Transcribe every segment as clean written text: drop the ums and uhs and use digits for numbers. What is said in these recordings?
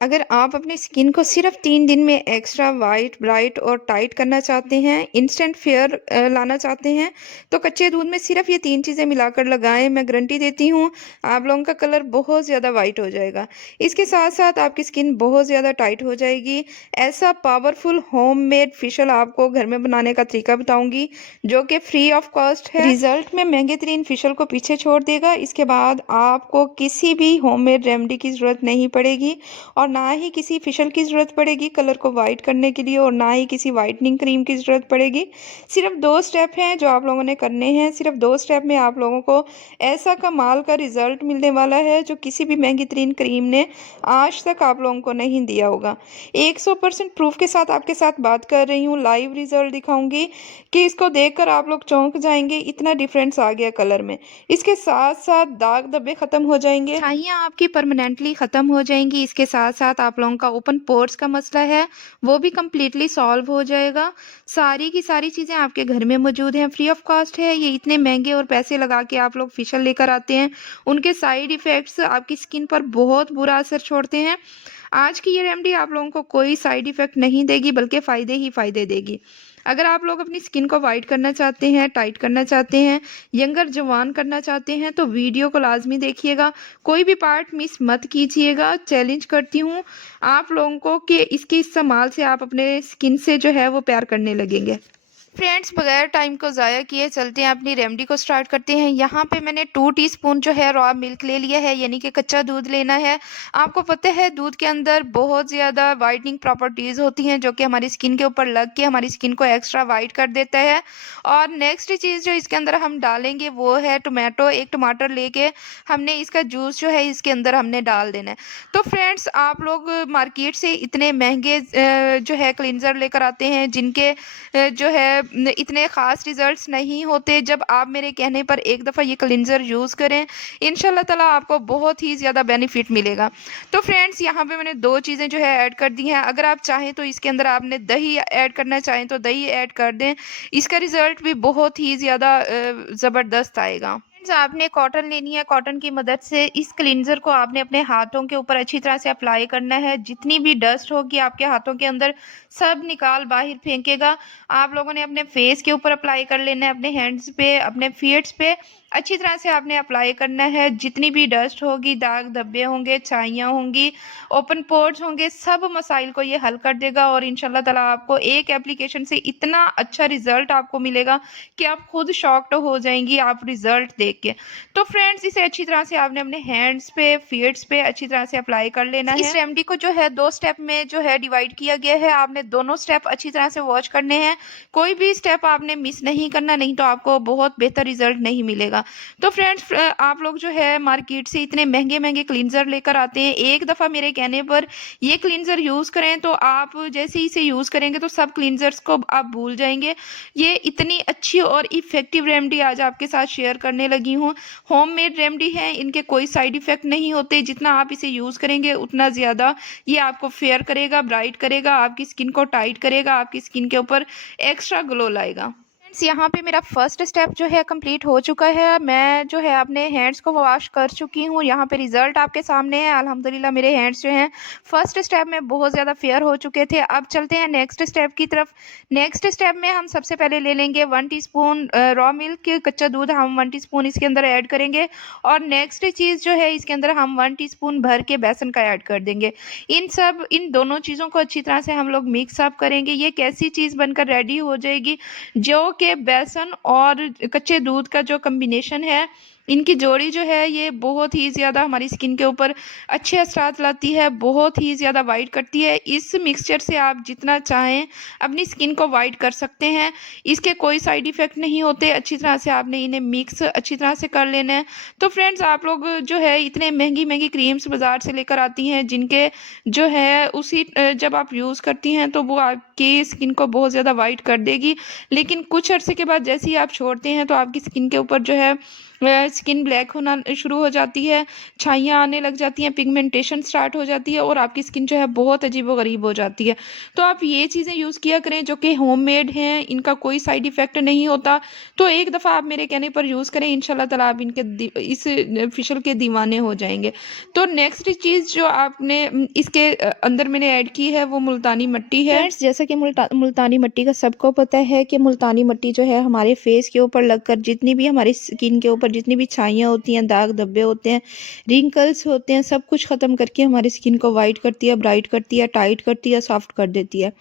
अगर आप अपनी स्किन को सिर्फ 3 दिन में एक्स्ट्रा वाइट, ब्राइट और टाइट करना चाहते हैं, इंस्टेंट फेयर लाना चाहते हैं, तो कच्चे दूध में सिर्फ ये 3 चीज़ें मिलाकर लगाएँ, मैं गारंटी देती हूँ, आप लोगों का कलर बहुत ज़्यादा वाइट हो जाएगा। इसके साथ-साथ आपकी स्किन बहुत ज़्यादा टाइट हो जाएगी। ऐसा पावरफुल होममेड फेशियल आपको घर में बनाने का तरीका बताऊँगी, जो कि फ्री ऑफ कॉस्ट है। रिज़ल्ट में महँगे तरीन फेशियल को पीछे छोड़ देगा। इसके बाद आपको किसी भी होममेड रेमेडी की ज़रूरत नहीं पड़ेगी और ना ही किसी फेशियल की ज़रूरत पड़ेगी कलर को वाइट करने के लिए और ना ही किसी वाइटनिंग क्रीम की ज़रूरत पड़ेगी। सिर्फ 2 स्टेप हैं जो आप लोगों ने करने हैं। सिर्फ 2 स्टेप में आप लोगों को ऐसा कमाल का रिज़ल्ट मिलने वाला है जो किसी भी महँगी तरीन क्रीम ने आज तक आप लोगों को नहीं दिया होगा। 100% प्रूफ़ के साथ आपके साथ बात कर रही हूँ, लाइव रिज़ल्ट दिखाऊँगी कि इसको देखकर आप लोग चौंक जाएँगे, इतना डिफ़रेंस आ गया कलर में। इसके साथ-साथ दाग धब्बे ख़त्म हो जाएँगे, छाइयाँ आपकी परमानेंटली ख़त्म हो जाएँगी। इसके साथ-साथ आप लोगों का ओपन पोर्स का मसला है, वो भी कंप्लीटली सॉल्व हो जाएगा। सारी की सारी चीज़ें आपके घर में मौजूद हैं, फ्री ऑफ कॉस्ट है। ये इतने महँगे और पैसे लगा के आप लोग फेशियल लेकर आते हैं, उनके साइड इफ़ेक्ट्स आपकी स्किन पर बहुत बुरा असर छोड़ते हैं। आज की ये रेमेडी आप लोगों को कोई साइड इफ़ेक्ट नहीं देगी बल्कि फ़ायदे ही फ़ायदे देगी। अगर आप लोग अपनी स्किन को वाइट करना चाहते हैं, टाइट करना चाहते हैं, यंगर जवान करना चाहते हैं तो वीडियो को लाज़मी देखिएगा। कोई भी पार्ट मिस मत कीजिएगा। चैलेंज करती हूँ आप लोगों को कि इसके इस्तेमाल से आप अपने स्किन से जो है वो प्यार करने लगेंगे। फ्रेंड्स, बगैर टाइम को ज़ाया किए चलते हैं अपनी रेमेडी को स्टार्ट करते हैं। यहाँ पे मैंने 2 टीस्पून जो है रॉ मिल्क ले लिया है, यानी कि कच्चा दूध लेना है। आपको पता है दूध के अंदर बहुत ज़्यादा वाइटनिंग प्रॉपर्टीज़ होती हैं जो कि हमारी स्किन के ऊपर लग के हमारी स्किन को एक्स्ट्रा वाइट कर देता है। और नेक्स्ट चीज़ जो इसके अंदर हम डालेंगे वो है टोमेटो। एक टमाटर लेके हमने इसका जूस जो है इसके अंदर हमने डाल देना है। तो फ्रेंड्स, आप लोग मार्केट से इतने महँगे जो है क्लींज़र लेकर आते हैं जिनके जो है इतने ख़ास रिज़ल्ट्स नहीं होते। जब आप मेरे कहने पर एक दफ़ा ये क्लींज़र यूज़ करें, इंशाल्लाह ताला आपको बहुत ही ज़्यादा बेनिफिट मिलेगा। तो फ्रेंड्स, यहाँ पे मैंने 2 चीज़ें जो है ऐड कर दी हैं। अगर आप चाहें तो इसके अंदर आपने दही ऐड करना चाहें तो दही ऐड कर दें। इसका रिज़ल्ट भी बहुत ही ज़्यादा ज़बरदस्त आएगा। फ्रेंड्स, आपने कॉटन लेनी है। कॉटन की मदद से इस क्लींज़र को आपने अपने हाथों के ऊपर अच्छी तरह से अप्लाई करना है। जितनी भी डस्ट होगी आपके हाथों के अंदर सब निकाल बाहर फेंकेगा। आप लोगों ने अपने फेस के ऊपर अप्लाई कर लेना है, अपने हैंड्स पे, अपने फीट्स पे अच्छी तरह से आपने अप्लाई करना है। जितनी भी डस्ट होगी, दाग धब्बे होंगे, छाइयाँ होंगी, ओपन पोर्स होंगे, सब मसाइल को ये हल कर देगा और इंशाल्लाह ताला आपको एक एप्लीकेशन से इतना अच्छा रिज़ल्ट आपको मिलेगा कि आप खुद शॉक्ड हो जाएँगी आप रिज़ल्ट देख के। तो फ्रेंड्स, इसे अच्छी तरह से आपने अपने हैंड्स पे, फीट्स पे अच्छी तरह से अप्लाई कर लेना है। इस रेमेडी को जो है 2 स्टेप में जो है डिवाइड किया गया है। आपने दोनों स्टेप अच्छी तरह से वॉच करने हैं। कोई भी स्टेप आपने मिस नहीं करना, नहीं तो आपको बहुत बेहतर रिज़ल्ट नहीं मिलेगा। तो फ्रेंड्स, आप लोग जो है मार्केट से इतने महँगे-महँगे क्लींज़र लेकर आते हैं। एक दफ़ा मेरे कहने पर ये क्लींज़र यूज़ करें तो आप जैसे ही इसे यूज़ करेंगे तो सब क्लींज़र्स को आप भूल जाएँगे। ये इतनी अच्छी और इफ़ेक्टिव रेमेडी आज आपके साथ शेयर करने लगी हूँ। होममेड रेमेडी है, इनके कोई साइड इफ़ेक्ट नहीं होते। जितना आप इसे यूज़ करेंगे उतना ज़्यादा ये आपको फेयर करेगा, ब्राइट करेगा, आपकी स्किन को टाइट करेगा, आपकी स्किन के ऊपर एक्स्ट्रा ग्लो लाएगा। फ्रेंड्स, यहाँ पे मेरा फर्स्ट स्टेप जो है कंप्लीट हो चुका है। मैं जो है अपने हैंड्स को वॉश कर चुकी हूँ। यहाँ पे रिज़ल्ट आपके सामने है। अल्हम्दुलिल्लाह मेरे हैंड्स जो हैं फर्स्ट स्टेप में बहुत ज़्यादा फेयर हो चुके थे। अब चलते हैं नेक्स्ट स्टेप की तरफ। नेक्स्ट स्टेप में हम सबसे पहले ले लेंगे 1 टीस्पून रॉ मिल्क, कच्चा दूध हम 1 टीस्पून इसके अंदर ऐड करेंगे और नेक्स्ट चीज़ जो है इसके अंदर हम 1 टीस्पून भर के बेसन का ऐड कर देंगे। इन दोनों चीज़ों को अच्छी तरह से हम लोग मिक्स अप करेंगे। ये एक ऐसी चीज़ बनकर रेडी हो जाएगी जो कि बेसन और कच्चे दूध का जो कॉम्बिनेशन है, इनकी जोड़ी जो है ये बहुत ही ज़्यादा हमारी स्किन के ऊपर अच्छे असरात लाती है, बहुत ही ज़्यादा वाइट करती है। इस मिक्सचर से आप जितना चाहें अपनी स्किन को वाइट कर सकते हैं। इसके कोई साइड इफ़ेक्ट नहीं होते। अच्छी तरह से आपने इन्हें मिक्स अच्छी तरह से कर लेना है। तो फ्रेंड्स, आप लोग जो है इतने महँगी-महँगी क्रीम्स बाज़ार से लेकर आती हैं जिनके जो है जब आप यूज़ करती हैं तो वो आपकी स्किन को बहुत ज़्यादा वाइट कर देगी। लेकिन कुछ अरसे के बाद जैसे ही आप छोड़ते हैं तो आपकी स्किन के ऊपर जो है स्किन ब्लैक होना शुरू हो जाती है, छाइयाँ आने लग जाती हैं, पिगमेंटेशन स्टार्ट हो जाती है और आपकी स्किन जो है बहुत अजीबो-गरीब हो जाती है। तो आप ये चीज़ें यूज़ किया करें जो कि होममेड हैं, इनका कोई साइड इफ़ेक्ट नहीं होता। तो एक दफ़ा आप मेरे कहने पर यूज़ करें, इंशाल्लाह ताला आप इनके इस फेशियल के दीवाने हो जाएँगे। तो नेक्स्ट चीज़ जो आपने इसके अंदर मैंने ऐड की है वो मुल्तानी मिट्टी है। फ्रेंड्स, जैसा कि मुल्तानी मिट्टी का सबको पता है कि मुल्तानी मिट्टी जो है हमारे फेस के ऊपर लगकर जितनी भी हमारी स्किन के ऊपर जितनी भी छाइयाँ होती हैं, दाग धब्बे होते हैं, रिंकल्स होते हैं, सब कुछ ख़त्म करके हमारी स्किन को वाइट करती है, ब्राइट करती है, टाइट करती है, सॉफ्ट कर देती है।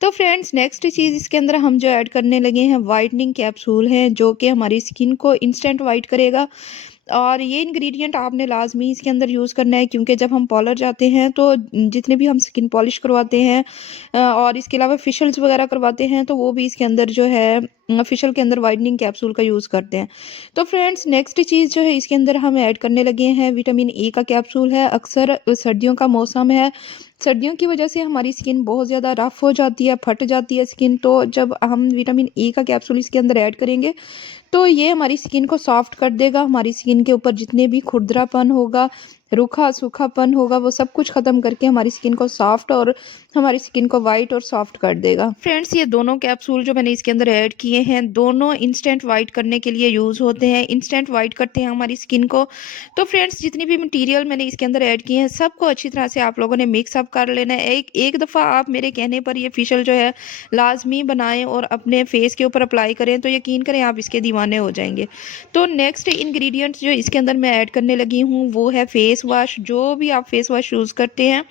तो फ्रेंड्स, नेक्स्ट चीज़ इसके अंदर हम जो ऐड करने लगे हैं वाइटनिंग कैप्सूल हैं, जो कि हमारी स्किन को इंस्टेंट वाइट करेगा। और ये इंग्रेडिएंट आपने लाज़मी इसके अंदर यूज़ करना है, क्योंकि जब हम पार्लर जाते हैं तो जितने भी हम स्किन पॉलिश करवाते हैं और इसके अलावा फेशियल्स वगैरह करवाते हैं तो वो भी इसके अंदर जो है फेशियल के अंदर वाइटनिंग कैप्सूल का यूज़ करते हैं। तो फ्रेंड्स, नेक्स्ट चीज़ जो है इसके अंदर हम ऐड करने लगे हैं विटामिन ए का कैप्सूल है। अक्सर सर्दियों का मौसम है, सर्दियों की वजह से हमारी स्किन बहुत ज़्यादा रफ़ हो जाती है, फट जाती है स्किन। तो जब हम विटामिन ए का कैप्सूल इसके अंदर ऐड करेंगे तो ये हमारी स्किन को सॉफ्ट कर देगा, हमारी स्किन के ऊपर जितने भी खुरदरापन होगा, रूखा-सूखापन होगा, वो सब कुछ ख़त्म करके हमारी स्किन को सॉफ्ट और हमारी स्किन को वाइट और सॉफ्ट कर देगा। फ्रेंड्स, ये दोनों कैप्सूल जो मैंने इसके अंदर ऐड किए हैं, दोनों इंस्टेंट वाइट करने के लिए यूज़ होते हैं, इंस्टेंट वाइट करते हैं हमारी स्किन को। तो फ्रेंड्स, जितनी भी मटीरियल मैंने इसके अंदर ऐड किए हैं, सबको अच्छी तरह से आप लोगों ने मिक्स अप कर लेना है। एक एक दफ़ा आप मेरे कहने पर ये फेशियल जो है लाज़मी बनाएँ और अपने फेस के ऊपर अप्लाई करें, तो यकीन करें आप इसके दीवाने हो जाएँगे। तो नेक्स्ट इंग्रीडिएंट्स जो इसके अंदर मैं ऐड करने लगी हूँ, वो है फेस वॉश। जो भी आप फेस वॉश यूज़ करते हैं,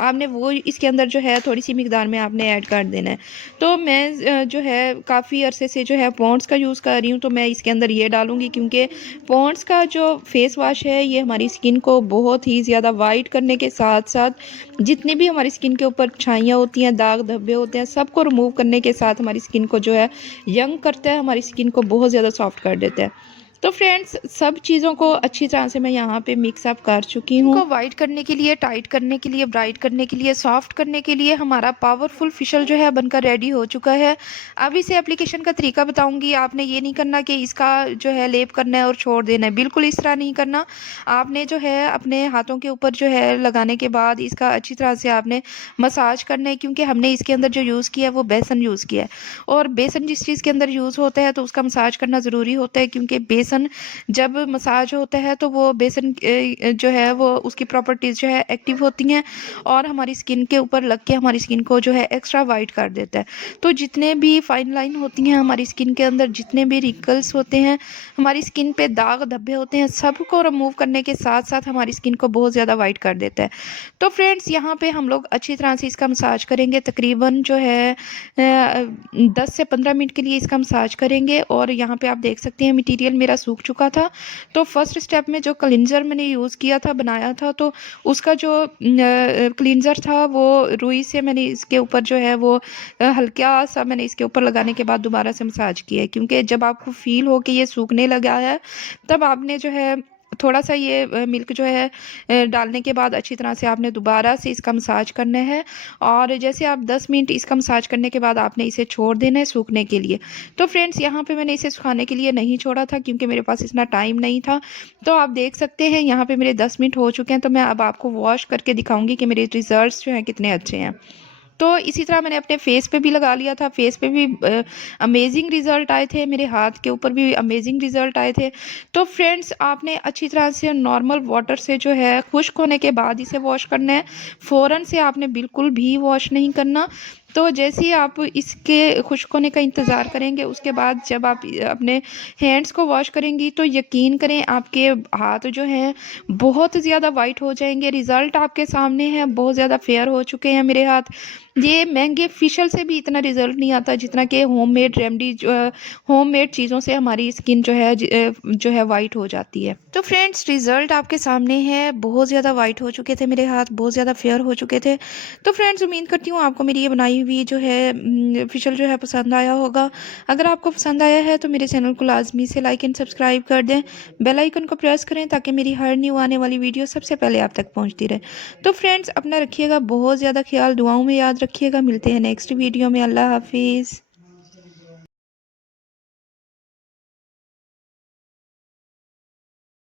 आपने वो इसके अंदर जो है थोड़ी-सी मिकदार में आपने ऐड कर देना है। तो मैं जो है काफ़ी अरसे से जो है पॉन्ड्स का यूज़ कर रही हूँ, तो मैं इसके अंदर ये डालूँगी, क्योंकि पॉन्ड्स का जो फेस वॉश है, ये हमारी स्किन को बहुत ही ज़्यादा वाइट करने के साथ-साथ जितनी भी हमारी स्किन के ऊपर छाइयाँ होती हैं, दाग धब्बे होते हैं, सबको रिमूव करने के साथ हमारी स्किन को जो है यंग करता है, हमारी स्किन को बहुत ज़्यादा सॉफ्ट कर देता है। तो फ्रेंड्स, सब चीज़ों को अच्छी तरह से मैं यहाँ पे मिक्स अप कर चुकी हूँ। इनको वाइट करने के लिए, टाइट करने के लिए, ब्राइट करने के लिए, सॉफ्ट करने के लिए हमारा पावरफुल फेशियल जो है बनकर रेडी हो चुका है। अब इसे एप्लीकेशन का तरीका बताऊँगी। आपने ये नहीं करना कि इसका जो है लेप करना है और छोड़ देना है, बिल्कुल इस तरह नहीं करना। आपने जो है अपने हाथों के ऊपर जो है लगाने के बाद इसका अच्छी तरह से आपने मसाज करना है, क्योंकि हमने इसके अंदर जो यूज़ किया है वो बेसन यूज़ किया है। और बेसन जिस चीज़ के अंदर यूज़ होता है तो उसका मसाज करना ज़रूरी होता है, क्योंकि बेसन जब मसाज होता है तो वो बेसन जो है वो उसकी प्रॉपर्टीज़ जो है एक्टिव होती हैं और हमारी स्किन के ऊपर लग के हमारी स्किन को जो है एक्स्ट्रा वाइट कर देता है। तो जितने भी फाइन लाइन होती हैं हमारी स्किन के अंदर, जितने भी रिंकल्स होते हैं, हमारी स्किन पे दाग धब्बे होते हैं, सबको रिमूव करने के साथ-साथ हमारी स्किन को बहुत ज़्यादा वाइट कर देता है। तो फ्रेंड्स, यहाँ पे हम लोग अच्छी तरह से इसका मसाज करेंगे, तकरीबन जो है 10 से 15 मिनट के लिए इसका मसाज करेंगे। और यहाँ पे आप देख सकते हैं मटीरियल मेरा सूख चुका था। तो फर्स्ट स्टेप में जो क्लींजर मैंने यूज़ किया था, बनाया था, तो उसका जो क्लींजर था वो रुई से मैंने इसके ऊपर जो है वो हल्का सा मैंने इसके ऊपर लगाने के बाद दोबारा से मसाज किया है, क्योंकि जब आपको फील हो कि ये सूखने लगा है, तब आपने जो है थोड़ा-सा ये मिल्क जो है डालने के बाद अच्छी तरह से आपने दोबारा से इसका मसाज करना है। और जैसे आप 10 मिनट इसका मसाज करने के बाद आपने इसे छोड़ देना है सूखने के लिए। तो फ्रेंड्स, यहाँ पे मैंने इसे सुखाने के लिए नहीं छोड़ा था, क्योंकि मेरे पास इतना टाइम नहीं था। तो आप देख सकते हैं यहाँ पे मेरे 10 मिनट हो चुके हैं, तो मैं अब आपको वॉश करके दिखाऊँगी कि मेरे रिज़ल्ट्स जो हैं कितने अच्छे हैं। तो इसी तरह मैंने अपने फेस पे भी लगा लिया था, फेस पे भी अमेजिंग रिज़ल्ट आए थे, मेरे हाथ के ऊपर भी अमेजिंग रिज़ल्ट आए थे। तो फ्रेंड्स, आपने अच्छी तरह से नॉर्मल वाटर से जो है खुश्क होने के बाद इसे वॉश करना है, फ़ौरन से आपने बिल्कुल भी वॉश नहीं करना। तो जैसे ही आप इसके खुश्क होने का इंतज़ार करेंगे, उसके बाद जब आप अपने हैंड्स को वॉश करेंगी, तो यकीन करें आपके हाथ जो हैं बहुत ज़्यादा वाइट हो जाएँगे। रिज़ल्ट आपके सामने है, बहुत ज़्यादा फेयर हो चुके हैं मेरे हाथ। ये महँगे फेशियल से भी इतना रिज़ल्ट नहीं आता जितना कि होममेड रेमेडी होममेड चीज़ों से हमारी स्किन जो है वाइट हो जाती है। तो फ्रेंड्स, रिज़ल्ट आपके सामने है, बहुत ज़्यादा वाइट हो चुके थे मेरे हाथ, बहुत ज़्यादा फेयर हो चुके थे। तो फ्रेंड्स, उम्मीद करती हूँ आपको मेरी ये बनाई हुई जो है फेशियल जो है पसंद आया होगा। अगर आपको पसंद आया है तो मेरे चैनल को लाज़मी से लाइक एंड सब्सक्राइब कर दें, बेल आइकन को प्रेस करें, ताकि मेरी हर न्यू आने वाली वीडियो सबसे पहले आप तक पहुँचती रहे। तो फ्रेंड्स, अपना रखिएगा बहुत ज़्यादा ख्याल, दुआओं में याद रखिएगा। मिलते हैं नेक्स्ट वीडियो में। अल्लाह हाफ़िज़।